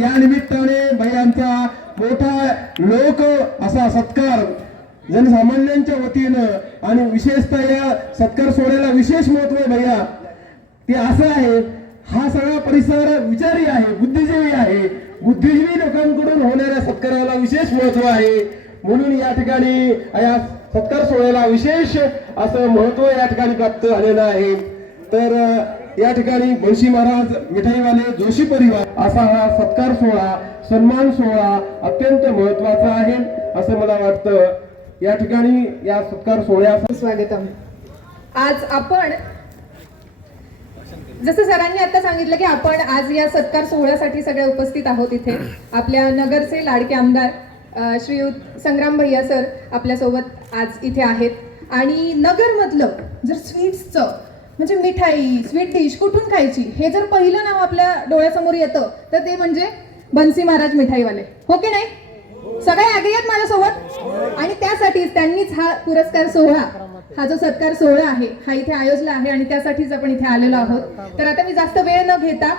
या निमित्ताने भैयांचा मोठा लोक असा सत्कार जनसामान्यांच्या वतीनं आणि विशेषतः या सत्कार सोहळ्याला विशेष महत्त्व आहे भैया. ते असं आहे हा सगळा परिसर विचारी आहे बुद्धिजीवी आहे. बुद्धिजीवी लोकांकडून होणाऱ्या सत्काराला विशेष महत्त्व आहे. म्हणून या ठिकाणी या सत्कार सोहळ्याला विशेष असं महत्त्व या ठिकाणी प्राप्त झालेलं आहे. तर या ठिकाणी मुळशी महाराज मिठाईवाले जोशी परिवार असा हा सत्कार सोहळा सन्मान सोहळा अत्यंत महत्त्वाचा आहे असं मला वाटतं. या ठिकाणी या सत्कार सोहळ्याचा स्वागतम. आज आपण जसं सरांनी आता सांगितलं की आपण आज या सत्कार सोहळ्यासाठी सगळ्या उपस्थित आहोत इथे. आपल्या नगरचे लाडके आमदार श्रीयुत संग्राम भैया सर आपल्यासोबत आज इथे आहेत. आणि नगरमधलं जर स्वीट्सचं म्हणजे मिठाई स्वीट डिश कुठून खायची? हे जर पहिलं नाव आपल्या डोळ्यासमोर येतं तर ते म्हणजे बन्सी महाराज मिठाईवाले. हो की नाही? सगळे आगे आहेत माझ्यासोबत? आणि त्यासाठीच त्यांनीच हा पुरस्कार सोहळा हा जो सत्कार सोहळा आहे हा इथे आयोजला आहे आणि त्यासाठीच आपण इथे आलेलो आहोत. तर आता मी जास्त वेळ न घेता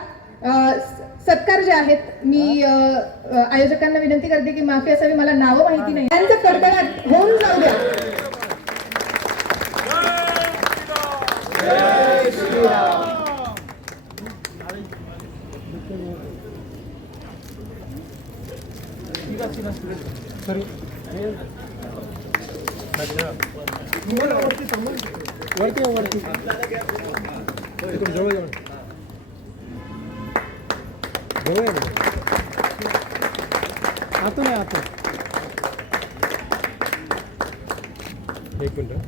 सत्कार जे आहेत मी आयोजकांना विनंती करते की माफी असावी मला नावं माहिती नाही. त्यांचं कडकडाट होऊन जाऊ द्या. आतून आहे आतून एक मिनिट अ,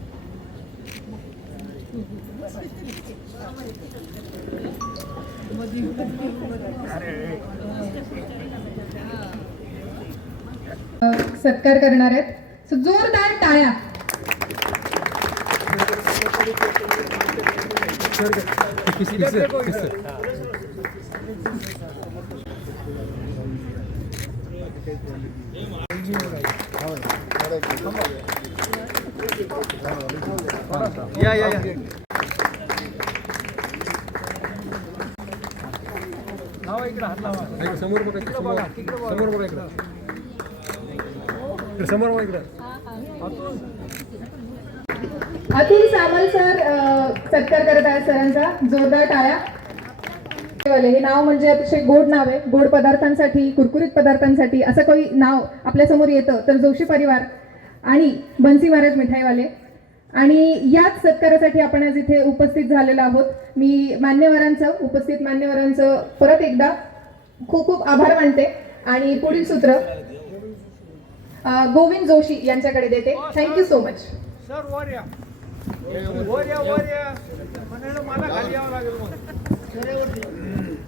सत्कार करणार आहेत. जोरदार टाळ्या. या या या. समोर बघा समोर बघा इकडं. समोर बघा इकडं. अतुल सावल सर सत्कार करत आहेत सरांचा. जोरदार टाळ्या. हे नाव म्हणजे अतिशय गोड नाव आहे. गोड पदार्थांसाठी कुरकुरीत पदार्थांसाठी असं काही नाव आपल्यासमोर येतं तर जोशी परिवार आणि बन्सी महाराज मिठाईवाले. आणि याच सत्कारासाठी आपण आज इथे उपस्थित झालेलो आहोत. मी मान्यवरांचं उपस्थित मान्यवरांचं परत एकदा खूप खूप आभार मानते. आणि पुढील सूत्र गोविंद जोशी यांच्याकडे देते. थँक्यू सो मच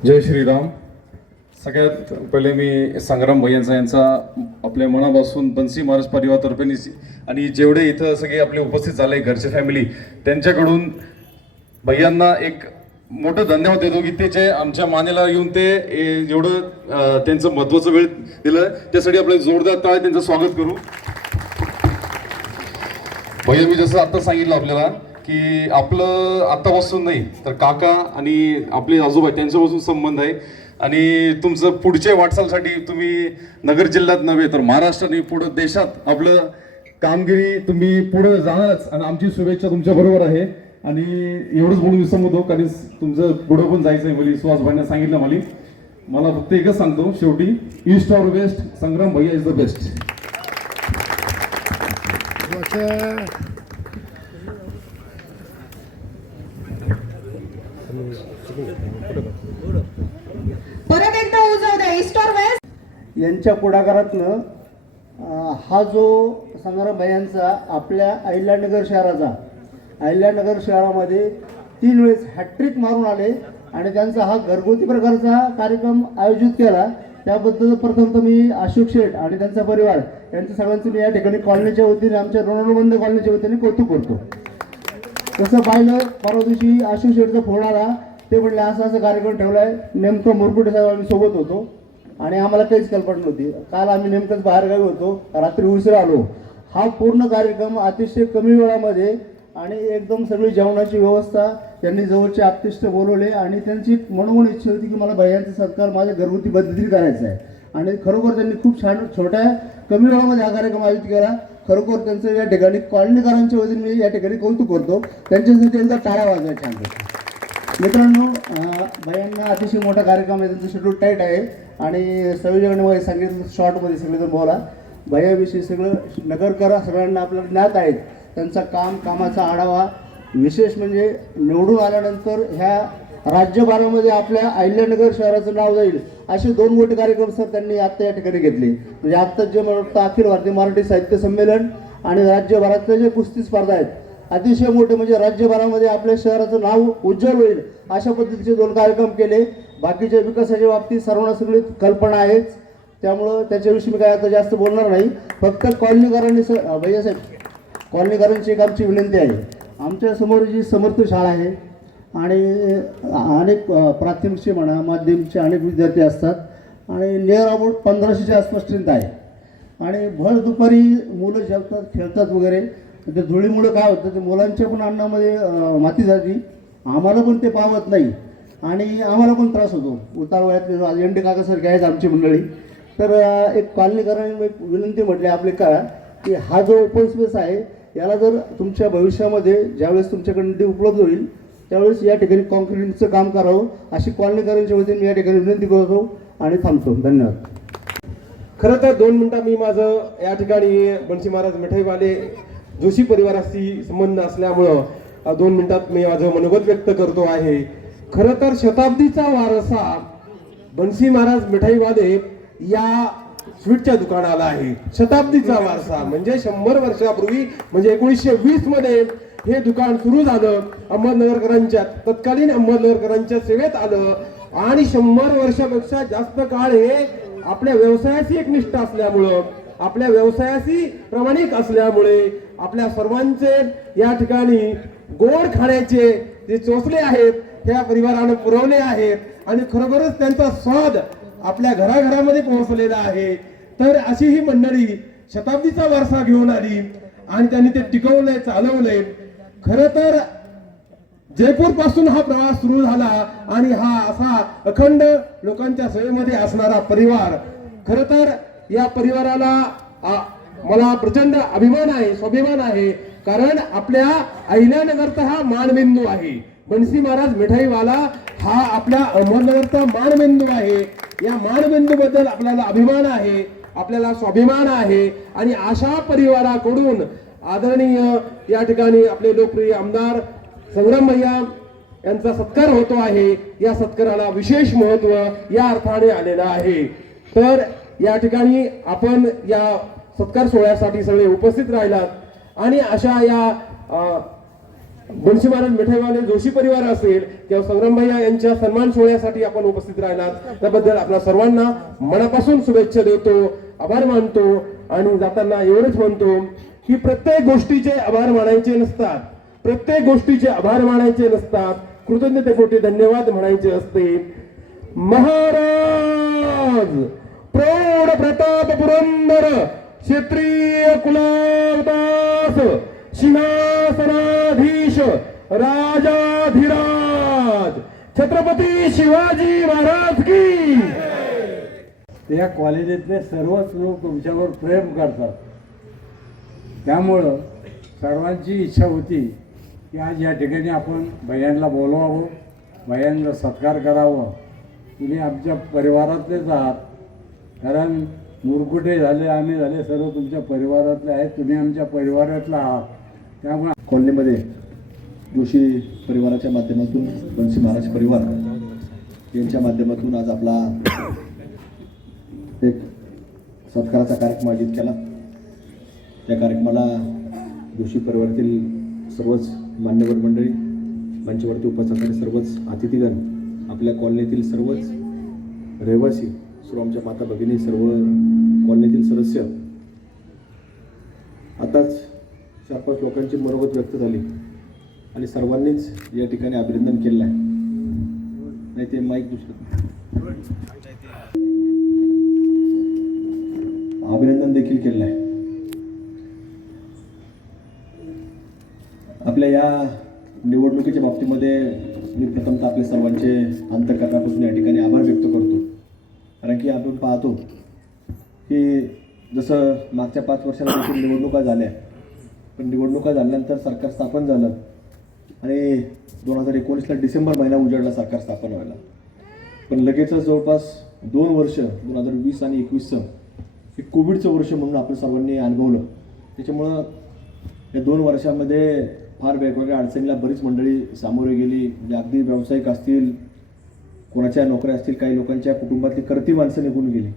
जय श्रीराम. सगळ्यात पहिले मी संग्राम भैयांचा यांचा आपल्या मनापासून बन्सी महाराज परिवारातर्फे आणि जेवढे इथं सगळे आपले उपस्थित झाले घरचे फॅमिली त्यांच्याकडून भैयांना एक मोठं धन्यवाद देतो की ते जे आमच्या मानेला येऊन ते जेवढं त्यांचं महत्वाचं वेळ दिलं. त्यासाठी आपलं जोरदार ताळ त्यांचं स्वागत करू. भैया मी जसं आता सांगितलं आपल्याला की आपलं आतापासून नाही तर काका आणि आपले आजोबा त्यांच्यापासून संबंध आहे. आणि तुमचं पुढच्या वाटचालसाठी तुम्ही नगर जिल्ह्यात नव्हे तर महाराष्ट्र आणि पुढं देशात आपलं कामगिरी तुम्ही पुढं जाणारच. आणि आमची शुभेच्छा तुमच्या बरोबर आहे. आणि एवढंच बोलून मी संबोधतो कारण तुमचं पुढं पण जायचं आहे मला सुहास भाईने सांगितलं मला. मला फक्त एकच सांगतो शेवटी ईस्ट ऑर वेस्ट संग्राम भैया इज द बेस्ट परत एकदा उजव द्या ईस्ट और वेस्ट यांच्या पुढाकारातनं हा जो संग्राम भैयांचा आपल्या अहिल्यानगर शहराचा अहिल्यानगर शहरामध्ये तीन वेळेस हॅट्रिक मारून आले आणि त्यांचा हा घरगुती प्रकारचा कार्यक्रम आयोजित केला. त्याबद्दल प्रथम तर मी अशोक शेठ आणि त्यांचा परिवार यांचं सगळ्यांचं मी या ठिकाणी कॉलनीच्या वतीने आमच्या रोनोबंद कॉलनीच्या वतीने कौतुक करतो. तसं पाहिलं परवा दिवशी अशोक शेठचा फोन आला. ते म्हणले असं असं कार्यक्रम ठेवलाय. नेमकं मुरकुटे साहेब आम्ही सोबत होतो आणि आम्हाला काहीच कल्पना नव्हती. काल आम्ही नेमकंच बाहेरगावी होतो. रात्री उशिरा आलो. हा पूर्ण कार्यक्रम अतिशय कमी वेळामध्ये आणि एकदम सगळी जेवणाची व्यवस्था त्यांनी जवळचे आप्तिष्ट बोलवले आणि त्यांची मनोमन इच्छा होती की मला भैयांचं सत्कार माझ्या घरगुती पद्धतीने करायचा आहे. आणि खरोखर त्यांनी खूप छान छोट्या कमी वेळामध्ये हा कार्यक्रम आयोजित केला. खरोखर त्यांचं या ठिकाणी कॉलनीकरांच्या वतीने मी या ठिकाणी कौतुक करतो. त्यांच्यासाठी एकदा टाळा वाजवायच्या छान मित्रांनो भयांना अतिशय मोठा कार्यक्रम आहे. त्यांचं शेड्यूल टाईट आहे. आणि संयोजकांनी मला सांगितलं शॉर्टमध्ये सगळेजण बोला. भैयाविषयी सगळं नगरकर सगळ्यांना आपल्याला ज्ञात आहेत. त्यांचा काम कामाचा आढावा विशेष म्हणजे निवडून आल्यानंतर ह्या राज्यभरामध्ये आपल्या अहिल्यानगर शहराचं नाव जाईल असे दोन मोठे कार्यक्रम सर त्यांनी आत्ता या ठिकाणी घेतले. म्हणजे आत्ताच जे मला वाटतं अखिल भारतीय मराठी साहित्य संमेलन आणि राज्यभरातले जे कुस्ती स्पर्धा आहेत अतिशय मोठे म्हणजे राज्यभरामध्ये आपल्या शहराचं नाव उज्ज्वल होईल अशा पद्धतीचे दोन कार्यक्रम केले. बाकीच्या विकासाच्या बाबतीत सर्वांना सगळी कल्पना आहेच. त्यामुळं त्याच्याविषयी मी काय आता जास्त बोलणार नाही. फक्त कॉलनीकरांनी स भैयासाहेब कॉलनीकरांची एक आमची विनंती आहे. आमच्यासमोर जी समर्थ शाळा आहे आणि अनेक प्राथमिकचे म्हणा माध्यमिकचे अनेक विद्यार्थी असतात आणि नियर अबाउट पंधराशेच्या आसपास स्ट्रेंथ आहे. आणि भर दुपारी मुलं जेवतात खेळतात वगैरे. ते धुळीमुळं काय होतं ते मुलांच्या पण अन्नामध्ये माती जाती आम्हाला पण ते पावत नाही. आणि आम्हाला पण त्रास होतो. उतार वयात एंडी काकासारखे आहेत आमची मंडळी. तर एक कॉलनीकरांनी विनंती म्हटली आपले का की हा जो ओपन स्पेस आहे याला जर तुमच्या भविष्यामध्ये ज्यावेळेस तुमच्याकडे निधी उपलब्ध होईल त्यावेळेस या ठिकाणी कॉन्क्रीटचं काम करावं अशी कॉलनीकरांच्या वतीने मी या ठिकाणी विनंती करतो आणि थांबतो. धन्यवाद. खरं तर दोन मिनटं मी माझं या ठिकाणी बनशी महाराज मिठाईवाले जोशी परिवाराशी संबंध असल्यामुळं दोन मिनिटात मी माझं मनोगत व्यक्त करतो आहे. खरं तर शताब्दीचा वारसा बनसी महाराज मिठाईवाले या स्वीटच्या दुकानाला आहे. शताब्दीचा वारसा म्हणजे शंभर वर्षापूर्वी म्हणजे एकोणीसशे वीसमध्ये हे दुकान सुरू झालं. अहमदनगरकरांच्या तत्कालीन अहमदनगरकरांच्या सेवेत आलं. आणि शंभर वर्षापेक्षा जास्त काळ हे आपल्या व्यवसायाशी एकनिष्ठ असल्यामुळं आपल्या व्यवसायाशी प्रामाणिक असल्यामुळे आपल्या सर्वांचे या ठिकाणी गोड खाण्याचे जे चोचले आहेत त्या परिवारानं पुरवले आहेत. आणि खरोखरच त्यांचा स्वाद आपल्या घराघरामध्ये पोहोचलेला आहे. तर अशी ही मंडळी शताब्दीचा वारसा घेऊन आली आणि त्यांनी ते टिकवलंय चालवलंय. खर तर जयपूरपासून हा प्रवास सुरू झाला आणि हा असा अखंड लोकांच्या सेवेमध्ये असणारा परिवार. खर तर या परिवाराला मला प्रचंड अभिमान आहे स्वाभिमान आहे. कारण आपल्या अहिल्यानगरचा हा मानबिंदू आहे. बनसी महाराज मिठाईवाला हा आपल्या अहमदनगरचा मानबिंदू आहे. या मानबिंदू बद्दल आपल्याला अभिमान आहे आपल्याला स्वाभिमान आहे आणि अशा परिवाराकडून आदरणीय या ठिकाणी आपले लोकप्रिय आमदार संग्राम भैया यांचा सत्कार होतो आहे. या सत्काराला विशेष महत्त्व या अर्थाने आलेलं आहे. तर या ठिकाणी आपण या सत्कार सोहळ्यासाठी सगळे उपस्थित राहिलात आणि अशा या मुंशी महाराज मिठाईवाले जोशी परिवार असेल किंवा संग्रामभैया यांच्या सन्मान सोहळ्यासाठी आपण उपस्थित राहिलात त्याबद्दल आपल्या सर्वांना मनापासून शुभेच्छा देतो आभार मानतो आणि जाताना एवढंच म्हणतो की प्रत्येक गोष्टीचे आभार मानायचे नसतात प्रत्येक गोष्टीचे आभार मानायचे नसतात कृतज्ञतेपोटी धन्यवाद म्हणायचे असते. महाराज प्रौढ प्रताप पुरंदर क्षेत्रीय कुलावदास सिंहासनाधीश राजाधिराज. छत्रपती शिवाजी महाराज की. त्या कॉलेजीतले सर्वच लोक तुमच्यावर प्रेम करतात. त्यामुळं सर्वांची इच्छा होती की आज या ठिकाणी आपण भैयांना बोलवावं भैयांचा सत्कार करावं. तुम्ही आमच्या परिवारातलेच आहात. कारण मुरकुटे झाले आम्ही झाले सर्व तुमच्या परिवारातले आहेत. तुम्ही आमच्या परिवारातला आहात. त्यामुळे कॉलनीमध्ये जोशी परिवाराच्या माध्यमातून बंशी महाराज परिवार यांच्या माध्यमातून आज आपला एक सत्काराचा कार्यक्रम आयोजित केला. त्या कार्यक्रमाला जोशी परिवारातील सर्वच मान्यवर मंडळी मंचावरती उपस्थित असणारे सर्वच अतिथीगण आपल्या कॉलनीतील सर्वच रहिवासी सर्व आमच्या माता भगिनी सर्व कॉलनीतील सदस्य. आताच चार पाच लोकांची मनोगत व्यक्त झाली. आणि सर्वांनीच या ठिकाणी अभिनंदन केलं आहे. नाही ते माईक दुसरं. अभिनंदन देखील केलं आहे. आपल्या या निवडणुकीच्या बाबतीमध्ये मी प्रथमतः आपल्या सर्वांचे अंतकरणापासून या ठिकाणी आभार व्यक्त करतो. कारण की आपण पाहतो की जसं मागच्या पाच वर्षाला देखील निवडणुका झाल्या पण निवडणुका झाल्यानंतर सरकार स्थापन झालं. आणि दोन हजार एकोणीसला डिसेंबर महिना उजाडला सरकार स्थापन व्हायला. पण लगेचच जवळपास दोन वर्ष दोन हजार वीस आणि एकवीसचं हे कोविडचं वर्ष म्हणून आपण सर्वांनी अनुभवलं. त्याच्यामुळं या दोन वर्षामध्ये फार वेगवेगळ्या अडचणीला बरीच मंडळी सामोरे गेली. म्हणजे अगदी व्यावसायिक असतील कोणाच्या नोकऱ्या असतील काही लोकांच्या कुटुंबातली करती माणसं निघून गेली.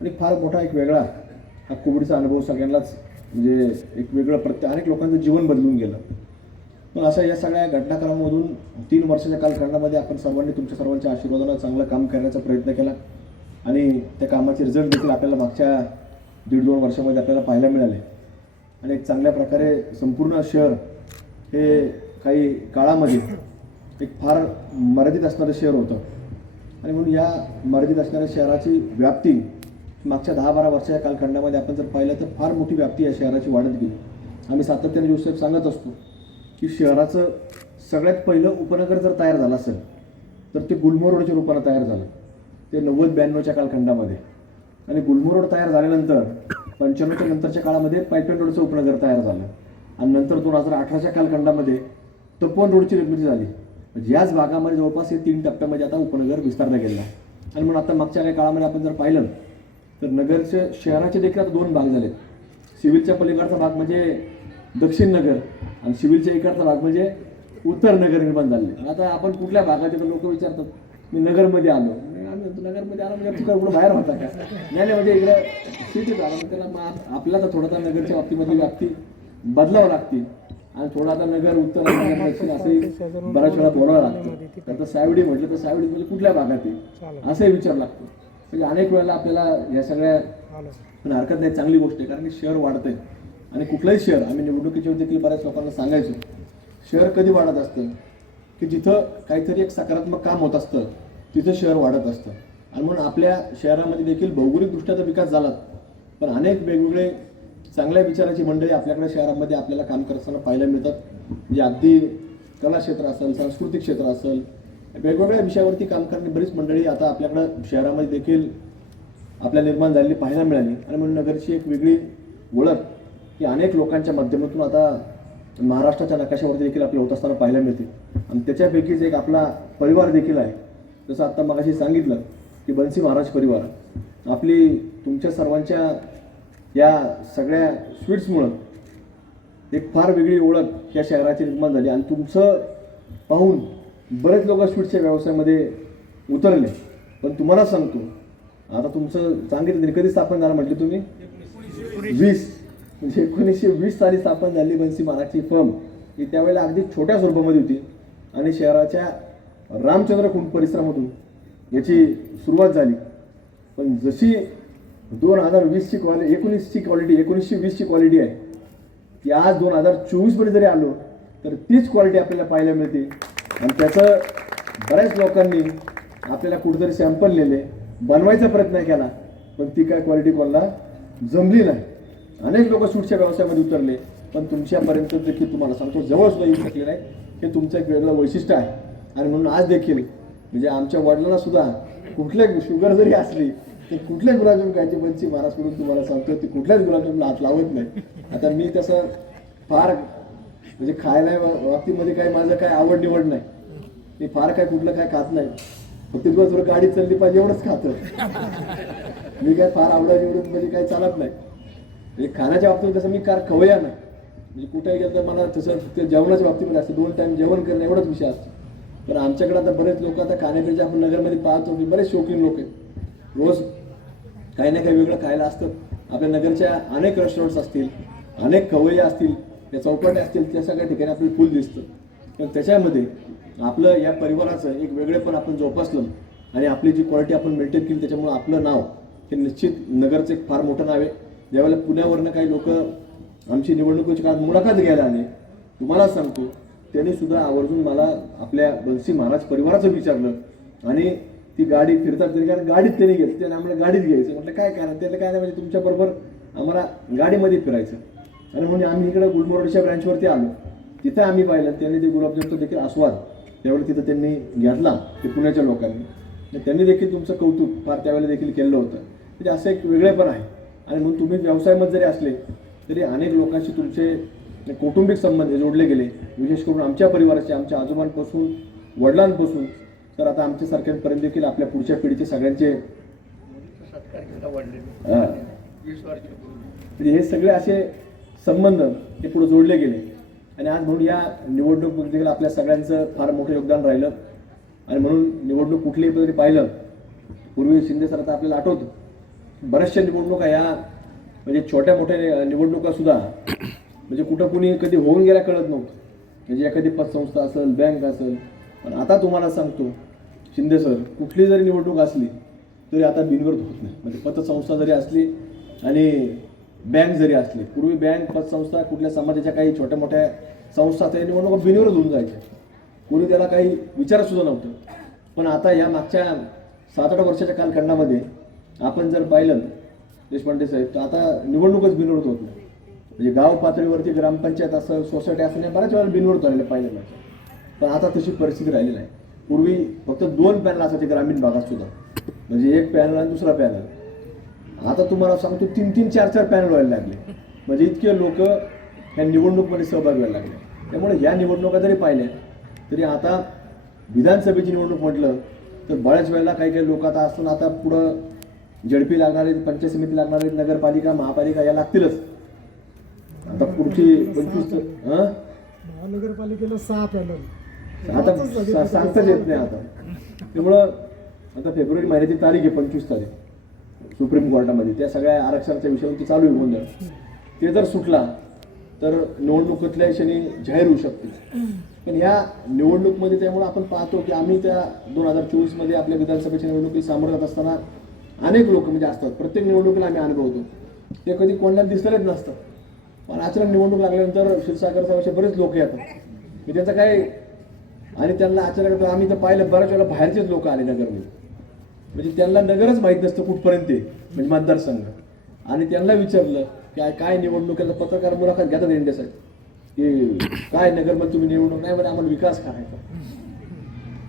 आणि फार मोठा एक वेगळा हा कोविडचा अनुभव सगळ्यांनाच म्हणजे एक वेगळं प्रत्येक अनेक लोकांचं जीवन बदलून गेलं. पण अशा या सगळ्या घटनाक्रमामधून तीन वर्षाच्या कालखंडामध्ये आपण सर्वांनी तुमच्या सर्वांच्या आशीर्वादानं चांगलं काम करण्याचा प्रयत्न केला. आणि त्या कामाचे रिझल्ट देखील आपल्याला मागच्या दीड दोन वर्षामध्ये आपल्याला पाहायला मिळाले. आणि एक चांगल्या प्रकारे संपूर्ण शहर हे काही काळामध्ये एक फार मर्यादित असणारं शहर होतं. आणि म्हणून या मर्यादित असणाऱ्या शहराची व्याप्ती मागच्या दहा बारा वर्षाच्या कालखंडामध्ये आपण जर पाहिलं तर फार मोठी व्याप्ती या शहराची वाढत गेली. आम्ही सातत्याने जोसेफ सांगत असतो की शहराचं सगळ्यात पहिलं उपनगर जर तयार झालं असेल तर ते गुलमोर रोडच्या रूपानं तयार झालं. ते नव्वद ब्याण्णवच्या कालखंडामध्ये. आणि गुलमोर रोड तयार झाल्यानंतर पंच्याण्णवच्या नंतरच्या काळामध्ये पायपलाईन रोडचं उपनगर तयार झालं. आणि नंतर दोन हजार अठराच्या कालखंडामध्ये तपोवन रोडची निर्मिती झाली. म्हणजे याच भागामध्ये जवळपास हे तीन टप्प्यामध्ये आता उपनगर विस्तारला गेला आणि म्हणून आता मागच्या काही काळामध्ये आपण जर पाहिलं तर नगरचे शहराचे देखील आता दोन भाग झालेत. सिव्हिलच्या पलीकडचा भाग म्हणजे दक्षिण नगर आणि सिव्हिलच्या इकडचा भाग म्हणजे उत्तर नगर निर्माण झाले. आता आपण कुठल्या भागात येतो लोक विचारतात मी नगरमध्ये आलो. आम्ही नगरमध्ये आलो म्हणजे तुका कुठं बाहेर होता का? नाही म्हणजे इकडं सिटीत आलो. मग त्याला मग आप- आपल्याला तर थोडासा नगरच्या बाबतीमधली व्याप्ती बदलावं लागते. आणि थोडा आता नगर उत्तर दक्षिण असंही बऱ्याच वेळा बोलावं लागतं. तर सावडी म्हटलं तर सावडी म्हणजे कुठल्या भागात आहे? असंही विचार लागतो. म्हणजे अनेक वेळेला आपल्याला या सगळ्या पण हरकत नाही चांगली गोष्ट आहे. कारण की शहर वाढतंय. आणि कुठलंही शहर आम्ही निवडणुकीच्या देखील बऱ्याच लोकांना सांगायचो शहर कधी वाढत असतं? की जिथं काहीतरी एक सकारात्मक काम होत असतं तिथं शहर वाढत असतं. आणि म्हणून आपल्या शहरामध्ये देखील भौगोलिकदृष्ट्या तर विकास झालाच पण अनेक वेगवेगळे चांगल्या विचाराची मंडळी आपल्याकडे शहरामध्ये आपल्याला काम करताना पाहायला मिळतात. म्हणजे अगदी कला क्षेत्र असेल सांस्कृतिक क्षेत्र असेल वेगवेगळ्या विषयावरती काम करणारी बरीच मंडळी आता आपल्याकडं शहरामध्ये देखील आपल्या निर्माण झालेली पाहायला मिळाली. आणि म्हणून नगरची एक वेगळी ओळख की अनेक लोकांच्या माध्यमातून आता महाराष्ट्राच्या नकाशावरती देखील आपले होत असताना पाहायला मिळते. आणि त्याच्यापैकीच एक आपला परिवार देखील आहे जसं आत्ता मगाशी सांगितलं की बन्सी महाराज परिवार. आपली तुमच्या सर्वांच्या या सगळ्या स्वीट्समुळं एक फार वेगळी ओळख या शहराची निर्माण झाली आणि तुमचं पाहून बरेच लोक स्वीट्सच्या व्यवसायामध्ये उतरले. पण तुम्हाला सांगतो आता तुमचं सांगितलं कधी स्थापन झालं म्हटलं तुम्ही? वीस. म्हणजे एकोणीसशे वीस साली स्थापन झाली बन्सी महाराजची फर्म ही त्यावेळेला अगदी छोट्या स्वरूपामध्ये होती. आणि शहराच्या रामचंद्र कुंड परिसरामधून याची सुरुवात झाली. पण जशी दोन हजार वीसची क्वालिटी एकोणीसची क्वालिटी एकोणीसशे वीसची क्वालिटी आहे ती आज दोन हजार चोवीसमध्ये जरी आलो तर तीच क्वालिटी आपल्याला पाहायला मिळते. आणि त्याचं बऱ्याच लोकांनी आपल्याला कुठेतरी सॅम्पल नेले बनवायचा प्रयत्न केला पण ती काय क्वालिटी कोणाला जमली नाही. अनेक लोक सूटच्या व्यवसायामध्ये उतरले पण तुमच्यापर्यंत देखील तुम्हाला सांगतो जवळ सुद्धा येऊ शकले नाही. हे तुमचं एक वेगळं वैशिष्ट्य आहे. आणि म्हणून आज देखील म्हणजे आमच्या वडिलांना सुद्धा कुठल्या शुगर जरी असली ते कुठल्या गुलाबजाम खायची महाराज करून तुम्हाला सांगतो ते कुठल्याच गुलाबजामला हात लावत नाही. आता मी तसं फार म्हणजे खायला बाबतीमध्ये काय माझं काय आवड निवड नाही. मी फार काय कुठलं काय खात नाही. फक्त दिवसभर गाडी चालली पाहिजे एवढंच खातं. मी काय फार आवडा निवडून म्हणजे काय चालत नाही. म्हणजे खाण्याच्या बाबतीत कसं मी कार खवया नाही. म्हणजे कुठेही गेलं तर मला तसं ते जेवणाच्या बाबतीमध्ये असतं. दोन टाइम जेवण करणं एवढाच विषय असतो. पण आमच्याकडे आता बरेच लोक आता खाण्यापिण्याचे आपण नगरमध्ये पाहतो की बरेच शौकीन लोक आहेत. रोज काही ना काही वेगळं खायला असतं. आपल्या नगरच्या अनेक रेस्टॉरंट्स असतील अनेक खवय्या असतील त्या चौपाट्या असतील त्या सगळ्या ठिकाणी आपलं फुल दिसतं. पण त्याच्यामध्ये आपलं या परिवाराचं एक वेगळेपण आपण जोपासलं आणि आपली जी क्वालिटी आपण मेंटेन केली त्याच्यामुळे आपलं नाव हे निश्चित नगरचं एक फार मोठं नाव आहे. ज्यावेळेला पुण्यावरनं काही लोक आमची निवडणुकीची काळात मुलाखत घ्यायला आले तुम्हाला सांगतो त्यांनी सुद्धा आवर्जून मला आपल्या बलसी महाराज परिवाराचं विचारलं. आणि ती गाडी फिरतात तरी कारण गाडीत त्यांनी घेतली त्याने आम्हाला गाडीत घ्यायचं. म्हटलं काय कारण? त्याला काय नाही म्हणजे तुमच्याबरोबर आम्हाला गाडीमध्ये फिरायचं. आणि म्हणजे आम्ही इकडे गुलमोरडच्या ब्रँचवरती आलो. तिथं आम्ही पाहिलं त्यांनी ते गुलाबजामचा देखील आस्वाद. त्यावेळी तिथं त्यांनी घेतला ते पुण्याच्या लोकांनी. त्यांनी देखील तुमचं कौतुक फार त्यावेळेला देखील केलं होतं. म्हणजे असं एक वेगळेपण आहे. आणि म्हणून तुम्ही व्यवसायामध्ये जरी असले तरी अनेक लोकांशी तुमचे कौटुंबिक संबंध जोडले गेले. विशेष करून आमच्या परिवाराचे आमच्या आजोबांपासून वडिलांपासून. तर आता आमच्यासारख्यांपर्यंत देखील आपल्या पुढच्या पिढीचे सगळ्यांचे म्हणजे हे. सगळे असे संबंध हे पुढे जोडले गेले. आणि आज म्हणून या निवडणूक देखील आपल्या सगळ्यांचं फार मोठं योगदान राहिलं. आणि म्हणून निवडणूक कुठलीही पद्धती पाहिलं पूर्वी शिंदे सर आता आपल्याला आठवतं. बऱ्याचशा निवडणुका या म्हणजे छोट्या मोठ्या निवडणुका सुद्धा म्हणजे कुठं कुणी कधी होऊन गेल्या कळत नव्हतं. म्हणजे एखादी पतसंस्था असेल बँक असेल. पण आता तुम्हाला सांगतो शिंदे सर कुठली जरी निवडणूक असली तरी आता बिनविरोध होत नाही. म्हणजे पतसंस्था जरी असली आणि बँक जरी असली पूर्वी बँक पतसंस्था कुठल्या समाजाच्या काही छोट्या मोठ्या संस्था त्या निवडणुका बिनविरोध होऊन जायच्या. पूर्वी त्याला काही विचार सुद्धा नव्हतं. पण आता या मागच्या सात आठ वर्षाच्या कालखंडामध्ये आपण जर पाहिलं देशपांडे साहेब तर आता निवडणूकच बिनवडत होत नाही. म्हणजे गाव पातळीवरती ग्रामपंचायत असं सोसायटी असं नाही बऱ्याच वेळा बिनवडत आलेलं पाहिलं पाहिजे पण आता तशी परिस्थिती राहिली नाही. पूर्वी फक्त दोन पॅनल असायचे ग्रामीण भागात सुद्धा. म्हणजे एक पॅनल आणि दुसरा पॅनल. आता तुम्हाला सांगतो तीन तीन चार चार पॅनल व्हायला लागले. म्हणजे इतके लोक ह्या निवडणूकमध्ये सहभागी व्हायला लागले. त्यामुळे ह्या निवडणुका जरी पाहिल्या तरी आता विधानसभेची निवडणूक म्हटलं तर बऱ्याच वेळेला काही काही लोक आता असून आता पुढं झडपी लागणार आहेत पंचायत समिती लागणार आहेत नगरपालिका महापालिका या लागतीलच. आता पुढची पंचवीस? महानगरपालिकेला सहा पॅनल. आता सांगताच येत नाही आता. त्यामुळं आता फेब्रुवारी महिन्याची तारीख आहे पंचवीस तारीख. सुप्रीम कोर्टामध्ये. त्या सगळ्या आरक्षणाच्या विषयावरती चालू आहे गोंधळ. ते जर सुटला तर निवडणूक कुठल्या क्षणी जाहीर होऊ शकते. पण ह्या निवडणूकमध्ये त्यामुळे आपण पाहतो की आम्ही त्या दोन हजार चोवीसमध्ये आपल्या विधानसभेच्या निवडणुकीत सामोरं जात असताना अनेक लोक म्हणजे असतात. प्रत्येक निवडणुकीला आम्ही अनुभवतो. ते कधी कोणाला दिसलेच नसतं पण अचानक निवडणूक लागल्यानंतर क्षीरसागर असे बरेच लोक येतात. म्हणजे की त्याचं काय आणि त्यांना अचानक आम्ही तर पाहिलं बऱ्याच वेळेला बाहेरचेच लोक आले नगरमध्ये. म्हणजे त्यांना नगरच माहीत नसतं कुठपर्यंत ते म्हणजे मतदारसंघ. आणि त्यांना विचारलं की काय- निवडणुकीला पत्रकार मुलाखत घेतात इंडिया साहेब? की काय नगरमध्ये तुम्ही निवडणूक नाही म्हणजे आम्हाला विकास करायचा.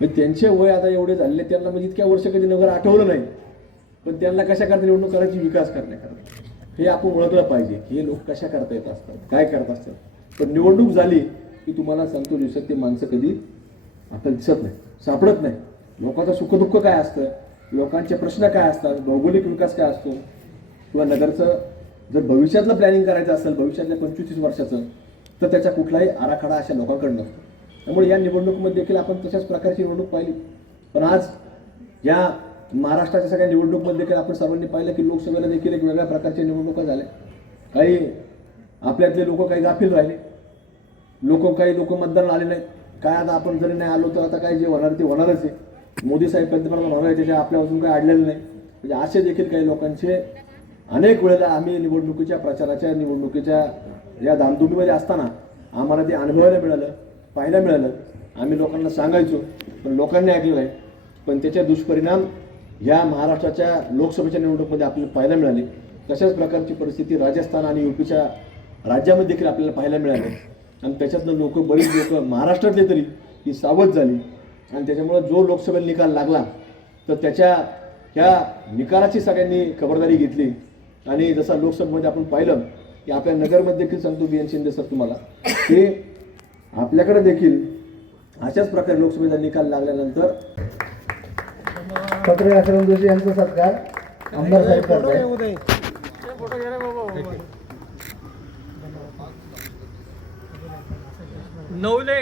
म्हणजे त्यांचे वय आता एवढे झालेले त्यांना म्हणजे इतक्या वर्ष कधी नगर आठवलं नाही. पण त्यांना कशा करता निवडणूक करायची? विकास करण्याकरता. हे आपण ओळखलं पाहिजे की हे लोक कशा करता येत असतात काय करत असतात. पण निवडणूक झाली की तुम्हाला सांगतो दिवसात ते माणसं कधी आता दिसत नाही सापडत नाही. लोकांचं सुखदुःख काय असतं? लोकांचे प्रश्न काय असतात? भौगोलिक विकास काय असतो? किंवा नगरचं जर भविष्यातलं प्लॅनिंग करायचं असेल भविष्यातल्या पंचवीस वर्षाचं तर त्याचा कुठलाही आराखडा अशा लोकांकडे नसतो. त्यामुळे या निवडणुकीमध्ये देखील आपण तशाच प्रकारची निवडणूक पाहिली. पण आज या महाराष्ट्राच्या सगळ्या निवडणूकमध्ये देखील आपण सर्वांनी पाहिलं की लोकसभेला देखील एक वेगळ्या प्रकारच्या निवडणुका झाल्या. काही आपल्यातले लोक काही गाफील राहिले. लोक काही लोक मतदान आले नाहीत. काय आता आपण जरी नाही आलो तर आता काय जे होणार ते होणारच आहे. मोदी साहेब पंतप्रधान होणार आहे त्याच्या आपल्या अजून काही अडलेलं नाही. म्हणजे असे देखील काही लोकांचे अनेक वेळेला आम्ही निवडणुकीच्या प्रचाराच्या निवडणुकीच्या या धामधुमीमध्ये असताना आम्हाला ते अनुभवायला मिळालं पाहायला मिळालं. आम्ही लोकांना सांगायचो पण लोकांनी ऐकलं नाही पण त्याचे दुष्परिणाम या महाराष्ट्राच्या लोकसभेच्या निवडणुकीमध्ये आपल्याला पाहायला मिळाले. तशाच प्रकारची परिस्थिती राजस्थान आणि युपीच्या राज्यामध्ये देखील आपल्याला पाहायला मिळाली. आणि त्याच्यातनं लोक बरीच लोक महाराष्ट्रातले तरी ही सावध झाली. आणि त्याच्यामुळं जो लोकसभेला निकाल लागला तर त्याच्या ह्या निकालाची सगळ्यांनी खबरदारी घेतली. आणि जसं लोकसभेमध्ये आपण पाहिलं की आपल्या नगरमध्ये देखील सांगतो बी एन शिंदे सर तुम्हाला की आपल्याकडे देखील अशाच प्रकारे लोकसभेचा निकाल लागल्यानंतर पत्रे आश्रम जोशी यांचा सत्कार आमदार साहेब करताय. उदय फोटो घे रे बाबा नवले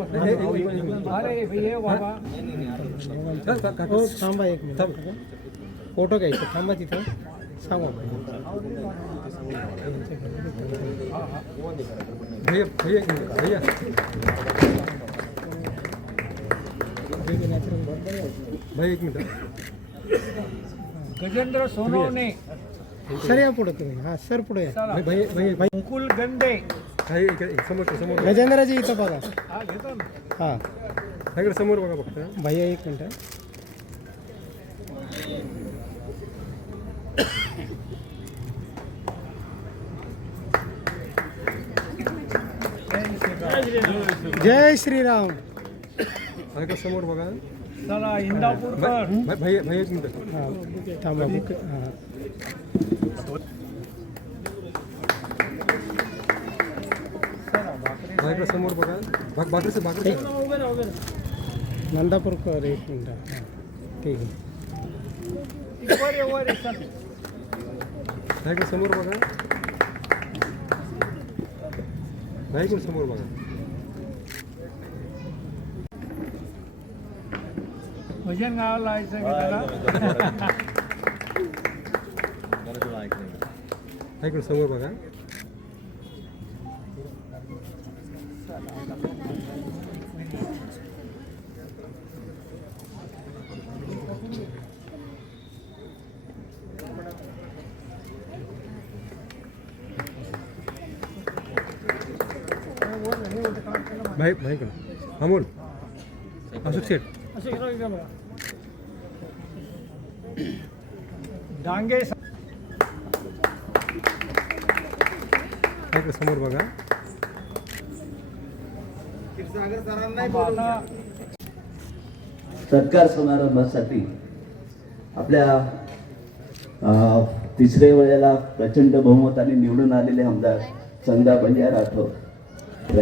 अरे हे बाबा. हो थांबा एक मिनिट. फोटो घ्यायचा थांबा तिथं. सांगा भैया भैया एक मिनिट भैया. भैया एक मिनिट. गजेंद्र सोनवणे. सर या पुढे तुम्ही. हा सर पुढे. भाई भाई भाई मुकुल गंडे. भाई समोर समोर गजेंद्रजी इथं बघा. हा घेतो ना. हा. इकडे समोर बघा फक्त. भैया एक मिनिट. जय श्रीराम इकडे समोर बघा. चला इंदापूरकर भाई भाई भाई एक मिनिट. हा थांबा बुक समोर बघा. नंदापूरकर एक मिनिट. ठीक आहे. समोर बघा. समोर बघा? भजन गावाला का त्याला? इकडे समोर बघा. भाई भाई अमोल अशोक शेठ. बघा. डांगे समोर बघा. सत्कार समारंभासाठी आपल्या तिसऱ्या वेळेला प्रचंड बहुमताने निवडून आलेले आमदार संदा भैया राठोड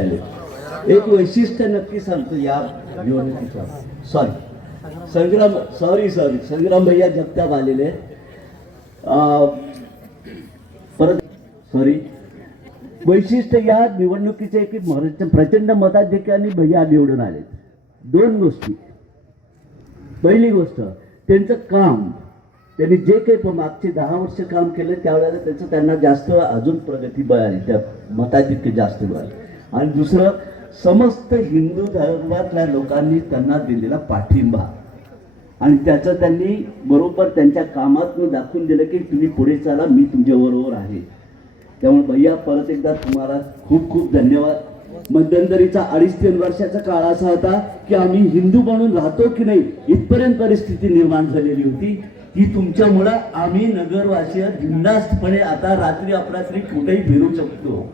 एक वैशिष्ट्य नक्की सांगतो या निवडणुकीचं. Sorry Sangram sorry sorry Sangram भैया जगताप आलेले परत सॉरी वैशिष्ट्य या निवडणुकीचे की प्रचंड मताधिक्याने भैया निवडून आले दोन गोष्टी. पहिली गोष्ट त्यांचं काम त्यांनी जे काही मागचे दहा वर्ष काम केलं त्यावेळेला त्याचं त्यांना जास्त अजून प्रगती मिळाली त्या मताधिक्य जास्त मिळाली आणि दुसरं समस्त हिंदू धर्मातल्या लोकांनी त्यांना दिलेला पाठिंबा. आणि त्याचं त्यांनी बरोबर त्यांच्या कामातून दाखवून दिलं की तुम्ही पुढे चाला मी तुमच्याबरोबर आहे. त्यामुळे भैया परत एकदा तुम्हाला खूप खूप धन्यवाद. मध्यंतरीचा अडीच तीन वर्षाचा काळ असा होता की आम्ही हिंदू म्हणून राहतो की नाही इथपर्यंत परिस्थिती निर्माण झालेली होती. ती तुमच्यामुळं आम्ही नगरवासीय बिंदास्तपणे आता रात्री अपरात्री कुठेही फिरू शकतो.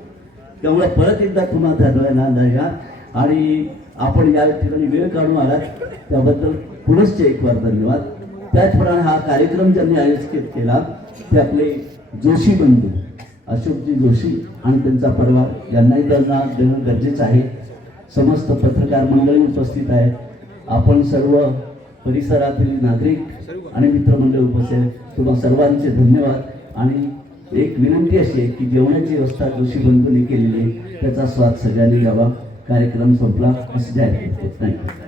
त्यामुळे परत एकदा तुम्हाला धन्यवाद. आणि आपण या ठिकाणी वेळ काढून आलात. त्याबद्दल पुनश्च एक वार धन्यवाद. त्याचप्रमाणे हा कार्यक्रम ज्यांनी आयोजित केला ते आपले जोशी बंधू अशोकजी जोशी आणि त्यांचा परिवार यांनाही त्यांना देणं गरजेचं आहे. समस्त पत्रकार मंडळी उपस्थित आहेत. आपण सर्व परिसरातील नागरिक आणि मित्रमंडळ उपस्थित आहेत. तुम्हा सर्वांचे धन्यवाद. आणि एक विनंती अशी आहे की जेवणाची व्यवस्था जोशी बंधूंनी केलेली आहे त्याचा स्वाद सगळ्यांनी घ्यावा. कार्यक्रम संपला. असं जाहीर करतो. थँक्यू.